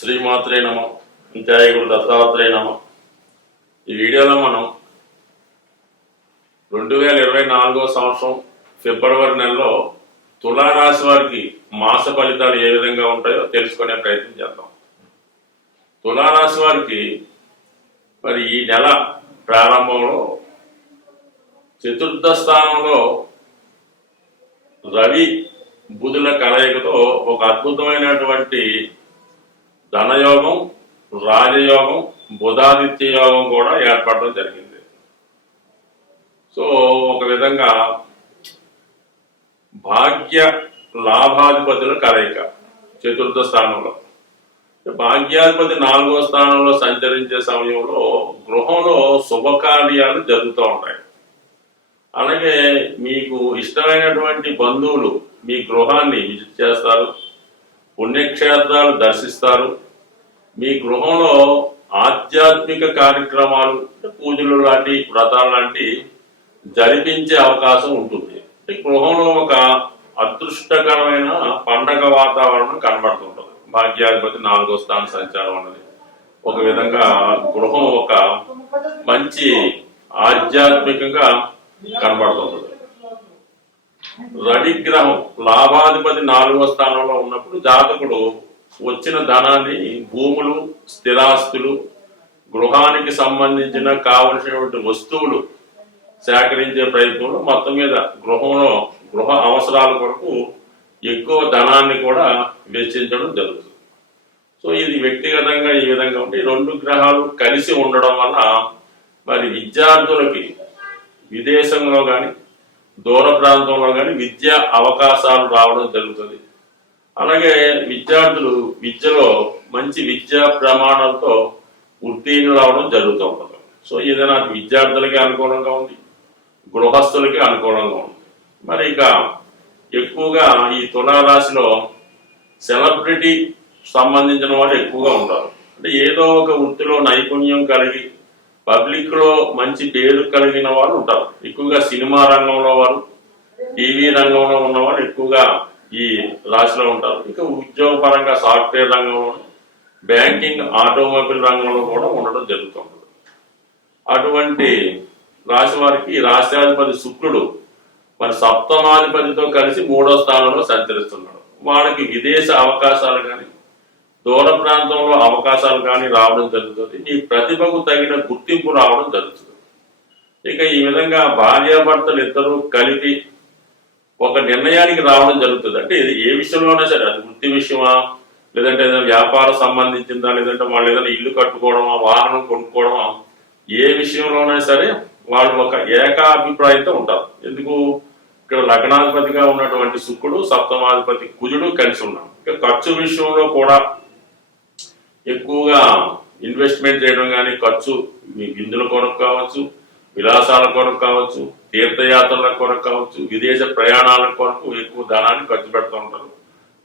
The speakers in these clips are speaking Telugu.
శ్రీమాత్రే నమ. విద్యాయకుడు దత్తాత్రేయ నమ. ఈ వీడియోలో మనం రెండు వేల ఇరవై నాలుగో సంవత్సరం ఫిబ్రవరి నెలలో తులారాశి వారికి మాస ఫలితాలు ఏ విధంగా ఉంటాయో తెలుసుకునే ప్రయత్నం చేద్దాం. తులారాశి వారికి మరి ఈ నెల ప్రారంభంలో చతుర్థ స్థానంలో రవి బుధుల కలయికతో ఒక అద్భుతమైనటువంటి ధనయోగం రాజయోగం బుధాదిత్య యోగం కూడా ఏర్పడడం జరిగింది. సో ఒక విధంగా భాగ్య లాభాధిపతుల కలయిక చతుర్థ స్థానంలో. భాగ్యాధిపతి నాలుగో స్థానంలో సంచరించే సమయంలో గృహంలో శుభకార్యాలు జరుగుతూ ఉంటాయి. అలాగే మీకు ఇష్టమైనటువంటి బంధువులు మీ గృహాన్ని విజిట్ చేస్తారు. పుణ్యక్షేత్రాలు దర్శిస్తారు. మీ గృహంలో ఆధ్యాత్మిక కార్యక్రమాలు పూజలు లాంటి వ్రతాలు లాంటి జరిపించే అవకాశం ఉంటుంది. గృహంలో ఒక అదృష్టకరమైన పండగ వాతావరణం కనబడుతుంటుంది. భాగ్యాధిపతి నాలుగో స్థాన సంచారం అన్నది. ఒక విధంగా గృహం ఒక మంచి ఆధ్యాత్మికంగా కనబడుతుంటుంది. రవిగ్రహం లాభాధిపతి నాలుగో స్థానంలో ఉన్నప్పుడు జాతకుడు వచ్చిన ధనాన్ని భూములు స్థిరాస్తులు గృహానికి సంబంధించిన కావలసినటువంటి వస్తువులు సేకరించే ప్రయత్నంలో మొత్తం మీద గృహంలో గృహ అవసరాల కొరకు ఎక్కువ ధనాన్ని కూడా వెచ్చించడం జరుగుతుంది. సో ఇది వ్యక్తిగతంగా ఈ విధంగా ఉంటే ఈ రెండు గ్రహాలు కలిసి ఉండడం వల్ల మరి విద్యార్థులకి విదేశంలో కానీ దూర ప్రాంతంలో కానీ విద్యా అవకాశాలు రావడం జరుగుతుంది. అలాగే విద్యార్థులు విద్యలో మంచి విద్యా ప్రమాణాలతో ఉత్తీర్ణులు అవడం జరుగుతూ ఉంటుంది. సో ఇది నాకు విద్యార్థులకి అనుకూలంగా ఉంది గృహస్థులకి అనుకూలంగా ఉంది. మరి ఇక ఎక్కువగా ఈ తులారాశిలో సెలబ్రిటీ సంబంధించిన వాళ్ళు ఎక్కువగా ఉంటారు. అంటే ఏదో ఒక వృత్తిలో నైపుణ్యం కలిగి పబ్లిక్లో మంచి పేరు కలిగిన వాళ్ళు ఉంటారు. ఎక్కువగా సినిమా రంగంలో వారు టీవీ రంగంలో ఉన్నవారు ఎక్కువగా ఈ రాశిలో ఉంటారు. ఇంకా ఉద్యోగ పరంగా సాఫ్ట్వేర్ రంగంలో బ్యాంకింగ్ ఆటోమొబైల్ రంగంలో కూడా ఉండడం జరుగుతుంది. అటువంటి రాశి వారికి రాష్ట్రాధిపతి శుక్రుడు మరి సప్తమాధిపతితో కలిసి మూడో స్థానంలో సంచరిస్తున్నాడు. వాళ్ళకి విదేశ అవకాశాలు కానీ దూర ప్రాంతంలో అవకాశాలు కానీ రావడం జరుగుతుంది. నీ ప్రతిభకు తగిన గుర్తింపు రావడం జరుగుతుంది. ఇక ఈ విధంగా భార్యాభర్తలు ఇద్దరు కలిపి ఒక నిర్ణయానికి రావడం జరుగుతుంది. అంటే ఇది ఏ విషయంలోనే సరే అది వృత్తి విషయమా లేదంటే ఏదైనా వ్యాపారం సంబంధించిందా లేదంటే వాళ్ళు ఏదైనా ఇల్లు కట్టుకోవడమా వాహనం కొనుక్కోవడమా ఏ విషయంలోనే సరే వాళ్ళు ఒక ఏకాభిప్రాయంతో ఉంటారు. ఎందుకు? ఇక్కడ లగ్నాధిపతిగా ఉన్నటువంటి శుక్రుడు సప్తమాధిపతి కుజుడు కలిసి ఉన్నాం ఇక ఖర్చు విషయంలో కూడా ఎక్కువగా ఇన్వెస్ట్మెంట్ చేయడం కానీ ఖర్చు మీ విందుల కొరకు కావచ్చు విలాసాల కొరకు కావచ్చు తీర్థయాత్రల కొరకు కావచ్చు విదేశ ప్రయాణాల కొరకు ఎక్కువ ధనాన్ని ఖర్చు పెడుతూ ఉంటారు.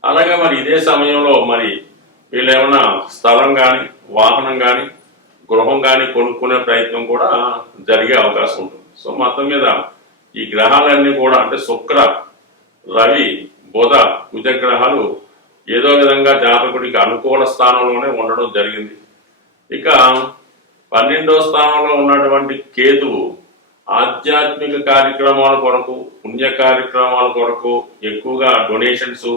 అలాగే మరి ఇదే సమయంలో మరి వీళ్ళు ఏమైనా స్థలం కానీ వాహనం కానీ గృహం కానీ కొనుక్కునే ప్రయత్నం కూడా జరిగే అవకాశం ఉంటుంది. సో మొత్తం మీద ఈ గ్రహాలన్నీ కూడా అంటే శుక్ర రవి బుధ కుజ గ్రహాలు ఏదో విధంగా జాతకుడికి అనుకూల స్థానంలోనే ఉండడం జరిగింది. ఇక పన్నెండో స్థానంలో ఉన్నటువంటి కేతువు ఆధ్యాత్మిక కార్యక్రమాల కొరకు పుణ్య కార్యక్రమాల కొరకు ఎక్కువగా డొనేషన్స్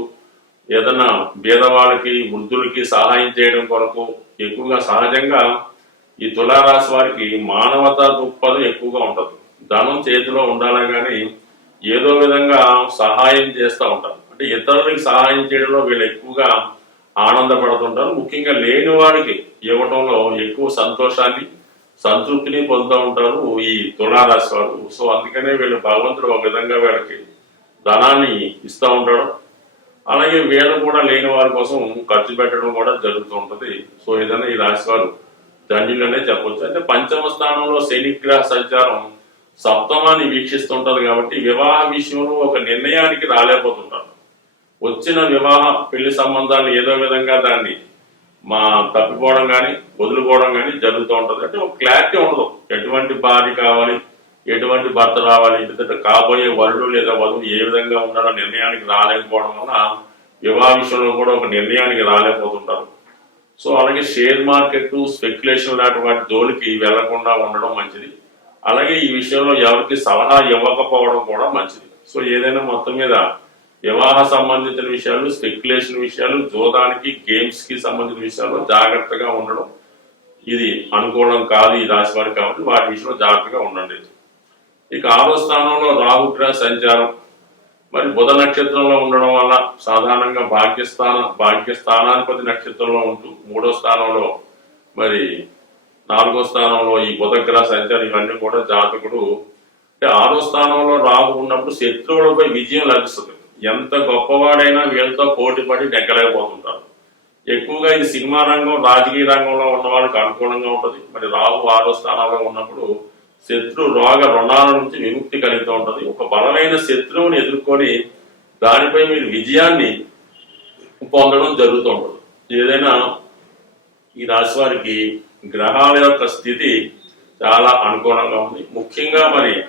ఏదైనా బీదవాళ్ళకి వృద్ధులకి సహాయం చేయడం కొరకు ఎక్కువగా సహజంగా ఈ తులారాశి వారికి మానవతా దృక్పథం ఎక్కువగా ఉంటుంది. ధనం చేతిలో ఉండాలి కానీ ఏదో విధంగా సహాయం చేస్తూ ఉంటారు. అంటే ఇతరులకి సహాయం చేయడంలో వీళ్ళు ఎక్కువగా ఆనందపడుతుంటారు. ముఖ్యంగా లేని వాడికి ఇవ్వడంలో ఎక్కువ సంతోషాన్ని సంతృప్తిని పొందుతూ ఉంటారు ఈ తులారాశి వారు. సో అందుకనే వీళ్ళు భగవంతుడు ఒక విధంగా వీళ్ళకి ధనాన్ని ఇస్తూ ఉంటాడు. అలాగే వీళ్ళు కూడా లేని వారి కోసం ఖర్చు పెట్టడం కూడా జరుగుతూ ఉంటుంది. సో ఏదైనా ఈ రాశి వారు ధన్యులనే చెప్పవచ్చు అంటే పంచమ స్థానంలో శనిగ్రహ సంచారం సప్తమాన్ని వీక్షిస్తుంటది కాబట్టి వివాహ విషయంలో ఒక నిర్ణయానికి రాలేకపోతుంటారు. వచ్చిన వివాహ పెళ్ళి సంబంధాలు ఏదో విధంగా దాన్ని మా తప్పిపోవడం కానీ వదిలిపోవడం కానీ జరుగుతూ ఉంటుంది. అంటే ఒక క్లారిటీ ఉండదు. ఎటువంటి భార్య కావాలి ఎటువంటి భర్త రావాలి ఎందుకంటే కాబోయే వరుడు లేదా వధువు ఏ విధంగా ఉండాలో నిర్ణయానికి రాలేకపోవడం వల్ల వివాహ విషయంలో కూడా ఒక నిర్ణయానికి రాలేకపోతుంటారు. సో అలాగే షేర్ మార్కెట్ స్పెక్యులేషన్ లాంటి వాటి జోలికి వెళ్ళకుండా ఉండడం మంచిది. అలాగే ఈ విషయంలో ఎవరికి సలహా ఇవ్వకపోవడం కూడా మంచిది. సో ఏదైనా మొత్తం మీద వివాహ సంబంధించిన విషయాలు స్పెక్యులేషన్ విషయాలు జోదానికి గేమ్స్కి సంబంధించిన విషయాల్లో జాగ్రత్తగా ఉండడం ఇది అనుకూలం కాదు ఈ రాశి వారికి కాబట్టి వాటి విషయంలో జాగ్రత్తగా ఉండండి. ఇక ఆరో స్థానంలో రాహుగ్రహ సంచారం. మరి బుధ నక్షత్రంలో ఉండడం వల్ల సాధారణంగా భాగ్యస్థాన భాగ్యస్థానాధిపతి నక్షత్రంలో ఉంటూ మూడో స్థానంలో మరి నాలుగో స్థానంలో ఈ బుధ గ్రహ సంచారం ఇవన్నీ కూడా జాతకుడు అంటే ఆరో స్థానంలో రాహు ఉన్నప్పుడు శత్రువులపై విజయం లభిస్తుంది. ఎంత గొప్పవాడైనా వీళ్ళతో పోటీ పడి నెగ్గలేకపోతుంటారు. ఎక్కువగా ఈ సినిమా రంగం రాజకీయ రంగంలో ఉన్న వాళ్ళకి అనుకూలంగా ఉంటుంది. మరి రాహు ఆరో స్థానంలో ఉన్నప్పుడు శత్రు రోగ రుణాల నుంచి విముక్తి కలుగుతూ ఉంటుంది. ఒక బలమైన శత్రువుని ఎదుర్కొని దానిపై మీరు విజయాన్ని పొందడం జరుగుతూ ఉంటుంది. ఏదైనా ఈ రాశి వారికి గ్రహాల యొక్క స్థితి చాలా అనుకూలంగా ఉంది. ముఖ్యంగా మరి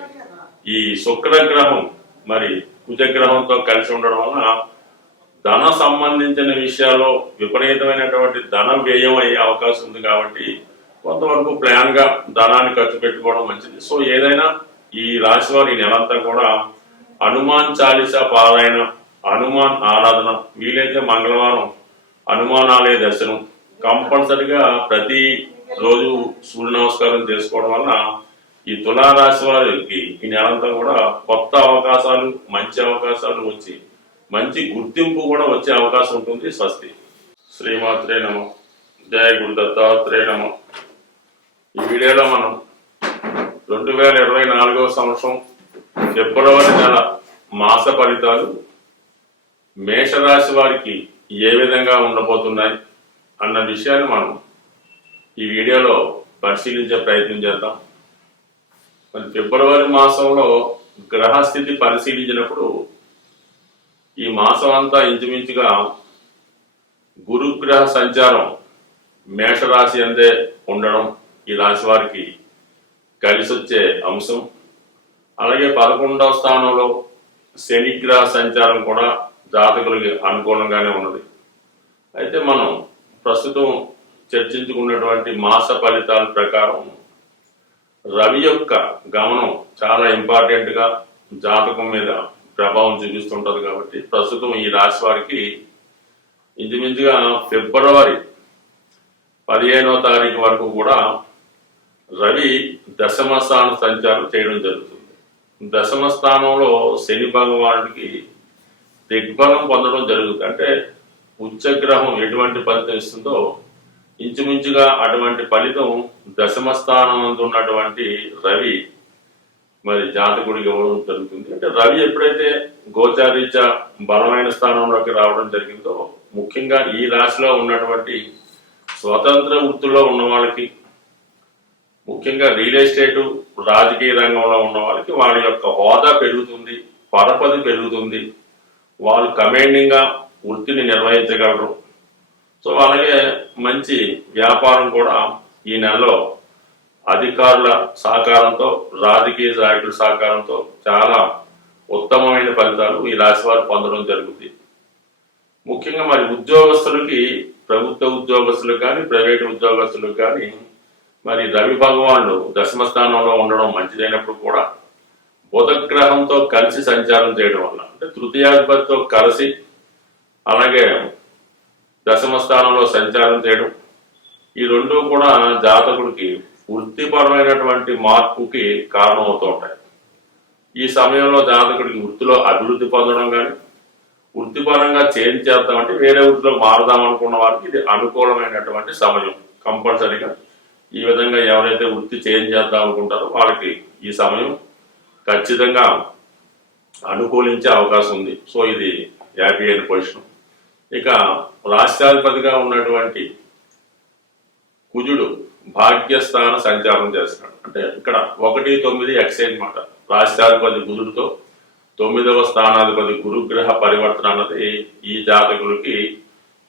ఈ శుక్ర గ్రహం మరి కుజగ్రహంతో కలిసి ఉండడం వలన ధన సంబంధించిన విషయాల్లో విపరీతమైనటువంటి ధన వ్యయం అయ్యే అవకాశం ఉంది కాబట్టి కొంతవరకు ప్లాన్గా ధనాన్ని ఖర్చు పెట్టుకోవడం మంచిది. సో ఏదైనా ఈ రాశి వారి నెలంతా కూడా హనుమాన్ చాలీసా పారాయణ హనుమాన్ ఆరాధన వీలైతే మంగళవారం హనుమానాలయ దర్శనం కంపల్సరిగా ప్రతి రోజు సూర్య నమస్కారం చేసుకోవడం వలన ఈ తులారాశి వారికి ఈ నెలంతా కూడా కొత్త అవకాశాలు మంచి అవకాశాలు వచ్చి మంచి గుర్తింపు కూడా వచ్చే అవకాశం ఉంటుంది స్వస్తి. శ్రీమాత్రే నమ. జయ గురు దత్తాత్రేయ నమ. ఈ వీడియోలో మనం రెండు వేల ఇరవై నాలుగవ సంవత్సరం ఫిబ్రవరి నెల మాస ఫలితాలు మేషరాశి వారికి ఏ విధంగా ఉండబోతున్నాయి అన్న విషయాన్ని మనం ఈ వీడియోలో పరిశీలించే ప్రయత్నం చేద్దాం. మరి ఫిబ్రవరి మాసంలో గ్రహస్థితి పరిశీలించినప్పుడు ఈ మాసం అంతా ఇంచుమించుగా గురుగ్రహ సంచారం మేషరాశి అందే ఉండడం ఈ రాశి వారికి కలిసి వచ్చే అంశం. అలాగే పదకొండవ స్థానంలో శనిగ్రహ సంచారం కూడా జాతకులకి అనుకూలంగానే ఉన్నది. అయితే మనం ప్రస్తుతం చర్చించుకున్నటువంటి మాస ఫలితాల ప్రకారం రవి యొక్క గమనం చాలా ఇంపార్టెంట్గా జాతకం మీద ప్రభావం చూపిస్తుంటది కాబట్టి ప్రస్తుతం ఈ రాశి వారికి ఇంచుమించుగా ఫిబ్రవరి పదిహేనవ తారీఖు వరకు కూడా రవి దశమ స్థాన సంచారం చేయడం జరుగుతుంది. దశమ స్థానంలో శని భగవానుడికి దిగ్బలం పొందడం జరుగుతుంది. అంటే ఉచ్చగ్రహం ఎటువంటి ఫలితం ఇస్తుందో ఇంచుమించుగా అటువంటి ఫలితం దశమ స్థానంలో ఉన్నటువంటి రవి మరి జాతకుడికి ఇవ్వడం జరుగుతుంది. అంటే రవి ఎప్పుడైతే గోచారీత్యా బలమైన స్థానంలోకి రావడం జరిగిందో ముఖ్యంగా ఈ రాశిలో ఉన్నటువంటి స్వతంత్ర వృత్తుల్లో ఉన్న వాళ్ళకి ముఖ్యంగా రియల్ ఎస్టేట్ రాజకీయ రంగంలో ఉన్న వాళ్ళకి వాళ్ళ యొక్క హోదా పెరుగుతుంది పరపతి పెరుగుతుంది. వాళ్ళు కమాండింగ్గా వృత్తిని నిర్వహించగలరు. సో అలాగే మంచి వ్యాపారం కూడా ఈ నెలలో అధికారుల సహకారంతో రాజకీయ నాయకుల సహకారంతో చాలా ఉత్తమమైన ఫలితాలు ఈ రాశి వారు పొందడం జరుగుతుంది ముఖ్యంగా మరి ఉద్యోగస్తులకి ప్రభుత్వ ఉద్యోగస్తులకు కానీ ప్రైవేట్ ఉద్యోగస్తులకు కానీ మరి రవి భగవానుడు దశమ స్థానంలో ఉండడం మంచిదైనప్పుడు కూడా బుధగ్రహంతో కలిసి సంచారం చేయడం వల్ల అంటే తృతీయాధిపతితో కలిసి అలాగే దశమ స్థానంలో సంచారం చేయడం. ఈ రెండు కూడా జాతకుడికి వృత్తిపరమైనటువంటి మార్పుకి కారణమవుతూ ఉంటాయి. ఈ సమయంలో జాతకుడికి వృత్తిలో అభివృద్ధి పొందడం కానీ వృత్తిపరంగా చేంజ్ చేద్దామంటే వేరే వృత్తిలో మారదాం అనుకున్న వారికి ఇది అనుకూలమైనటువంటి సమయం కంపల్సరీగా. ఈ విధంగా ఎవరైతే వృత్తి చేంజ్ చేద్దాం అనుకుంటారో వాళ్ళకి ఈ సమయం ఖచ్చితంగా అనుకూలించే అవకాశం ఉంది. సో ఇది హ్యాపీ అయిన పొజిషన్ ఇక రాష్ట్రాధిపతిగా ఉన్నటువంటి కుజుడు భాగ్యస్థాన సంచారం చేస్తున్నాడు అంటే ఇక్కడ ఒకటి తొమ్మిది ఎక్సైజ్ మాట. రాష్ట్రాధిపతి కుజుడితో తొమ్మిదవ స్థానాధిపతి గురుగ్రహ పరివర్తన అన్నది ఈ జాతకులకి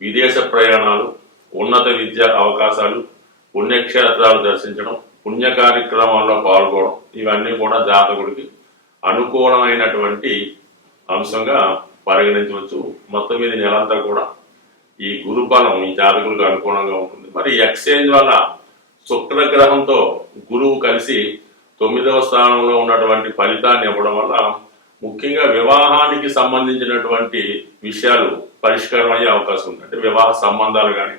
విదేశ ప్రయాణాలు ఉన్నత విద్య అవకాశాలు పుణ్యక్షేత్రాలు దర్శించడం పుణ్య కార్యక్రమాల్లో పాల్గొనడం ఇవన్నీ కూడా జాతకుడికి అనుకూలమైనటువంటి అంశంగా పరిగణించవచ్చు. మొత్తం మీద నెలంతా కూడా ఈ గురు బలం ఈ జాతకులకు అనుకూలంగా ఉంటుంది. మరి ఎక్స్చేంజ్ వల్ల శుక్ర గ్రహంతో గురువు కలిసి తొమ్మిదవ స్థానంలో ఉన్నటువంటి ఫలితాన్ని ఇవ్వడం వల్ల ముఖ్యంగా వివాహానికి సంబంధించినటువంటి విషయాలు పరిష్కారం అయ్యే అవకాశం ఉంది. అంటే వివాహ సంబంధాలు కానీ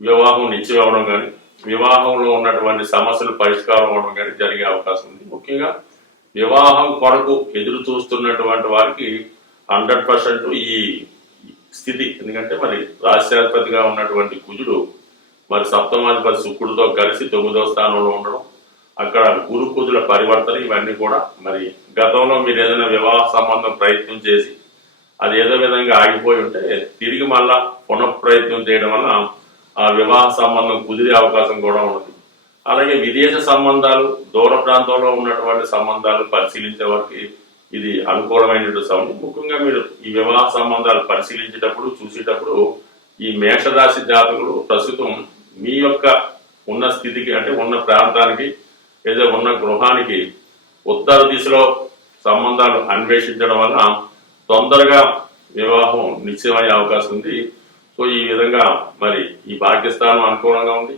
వివాహం నిశ్చయం కానీ వివాహంలో ఉన్నటువంటి సమస్యలు పరిష్కారం అవడం కానీ జరిగే అవకాశం ఉంది. ముఖ్యంగా వివాహం కొరకు ఎదురు చూస్తున్నటువంటి వారికి హండ్రెడ్ పర్సెంట్ ఈ స్థితి. ఎందుకంటే మరి రాష్ట్రాధిపతిగా ఉన్నటువంటి కుజుడు మరి సప్తమాధిపతి శుక్రుడితో కలిసి తొమ్మిదవ స్థానంలో ఉండడం అక్కడ గురు కుజుల పరివర్తన ఇవన్నీ కూడా మరి గతంలో మీరు ఏదైనా వివాహ సంబంధం ప్రయత్నం చేసి అది ఏదో విధంగా ఆగిపోయి ఉంటే తిరిగి మళ్ళా పునఃప్రయత్నం చేయడం వల్ల ఆ వివాహ సంబంధం కుదిరే అవకాశం కూడా ఉన్నది. అలాగే విదేశ సంబంధాలు దూర ప్రాంతంలో ఉన్నటువంటి సంబంధాలు పరిశీలించే వారికి ఇది అనుకూలమైనటువంటి సమయం ముఖ్యంగా మీరు ఈ వివాహ సంబంధాలు పరిశీలించేటప్పుడు చూసేటప్పుడు ఈ మేషరాశి జాతకులు ప్రస్తుతం మీ యొక్క ఉన్న స్థితికి అంటే ఉన్న ప్రాంతానికి లేదా ఉన్న గృహానికి ఉత్తర దిశలో సంబంధాలు అన్వేషించడం వల్ల తొందరగా వివాహం నిశ్చయమయ్యే అవకాశం ఉంది. సో ఈ విధంగా మరి ఈ భాగ్యస్థానం అనుకూలంగా ఉంది.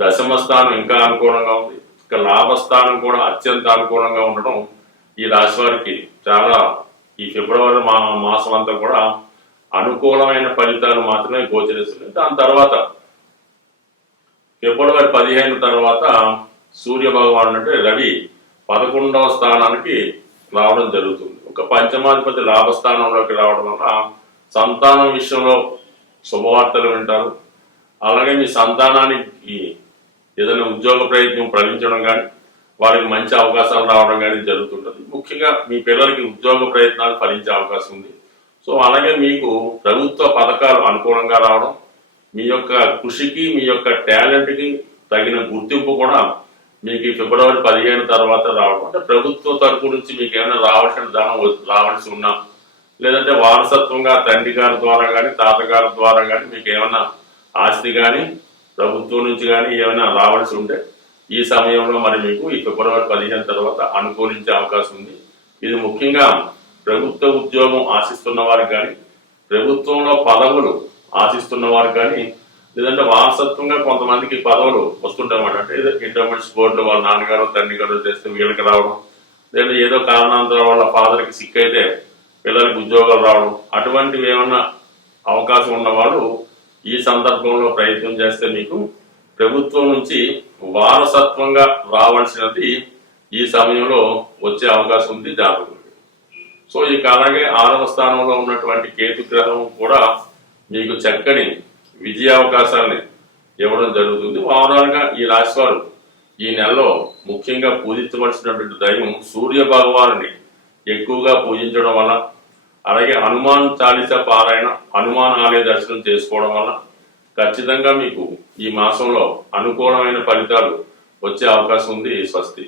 దశమ స్థానం ఇంకా అనుకూలంగా ఉంది. ఇక లాభస్థానం కూడా అత్యంత అనుకూలంగా ఉండడం ఈ రాశి వారికి చాలా ఈ ఫిబ్రవరి మా మాసం అంతా కూడా అనుకూలమైన ఫలితాలు మాత్రమే గోచరిస్తుంది. దాని తర్వాత ఫిబ్రవరి పదిహేను తర్వాత సూర్య భగవాన్ అంటే రవి పదకొండవ స్థానానికి రావడం జరుగుతుంది. ఒక పంచమాధిపతి లాభస్థానంలోకి రావడం వల్ల సంతానం విషయంలో శుభవార్తలు వింటారు. అలాగే మీ సంతానానికి ఏదైనా ఉద్యోగ ప్రయత్నం ప్రకటించడం కానీ వారికి మంచి అవకాశాలు రావడం కానీ జరుగుతుంటుంది. ముఖ్యంగా మీ పిల్లలకి ఉద్యోగ ప్రయత్నాలు ఫలించే అవకాశం ఉంది. సో అలాగే మీకు ప్రభుత్వ పథకాలు అనుకూలంగా రావడం మీ యొక్క కృషికి మీ యొక్క టాలెంట్కి తగిన గుర్తింపు కూడా మీకు ఫిబ్రవరి పదిహేను తర్వాత రావడం. అంటే ప్రభుత్వ తరపు నుంచి మీకు ఏమైనా రావాల్సిన ధనం రావాల్సి ఉన్నా లేదంటే వారసత్వంగా తండ్రి గారి ద్వారా కానీ తాతగారి ద్వారా కానీ మీకు ఏమైనా ఆస్తి కానీ ప్రభుత్వం నుంచి కానీ ఏమైనా రావాల్సి ఉంటే ఈ సమయంలో మరి మీకు ఈ ఫిబ్రవరి పదిహేను తర్వాత అనుకూలించే అవకాశం ఉంది. ఇది ముఖ్యంగా ప్రభుత్వ ఉద్యోగం ఆశిస్తున్న వారికి కానీ ప్రభుత్వంలో పదవులు ఆశిస్తున్న వారికి కానీ లేదంటే వారసత్వంగా కొంతమందికి పదవులు వస్తుంటాయన్నమాట అంటే ఏదో ఇంటర్మీడియట్ బోర్డులో వాళ్ళ నాన్నగారు తండ్రి గారు చేస్తే వీళ్ళకి రావడం లేదా ఏదో కారణాంతరం వాళ్ళ ఫాదర్కి సిక్ అయితే పిల్లలకి ఉద్యోగాలు రావడం అటువంటివి ఏమన్నా అవకాశం ఉన్నవాళ్ళు ఈ సందర్భంలో ప్రయత్నం చేస్తే మీకు ప్రభుత్వం నుంచి వారసత్వంగా రావాల్సినది ఈ సమయంలో వచ్చే అవకాశం ఉంది జాతకులు సో ఇక అలాగే ఆరవ స్థానంలో ఉన్నటువంటి కేతు గ్రహం కూడా మీకు చక్కని విజయ అవకాశాన్ని ఇవ్వడం జరుగుతుంది. ఓవరాల్గా ఈ రాశి వారు ఈ నెలలో ముఖ్యంగా పూజించవలసినటువంటి దైవం సూర్య భగవానుని ఎక్కువగా పూజించడం వల్ల అలాగే హనుమాన్ చాలీస పారాయణ హనుమాన్ ఆలయ దర్శనం చేసుకోవడం వల్ల ఖచ్చితంగా మీకు ఈ మాసంలో అనుకూలమైన ఫలితాలు వచ్చే అవకాశం ఉంది స్వస్తి.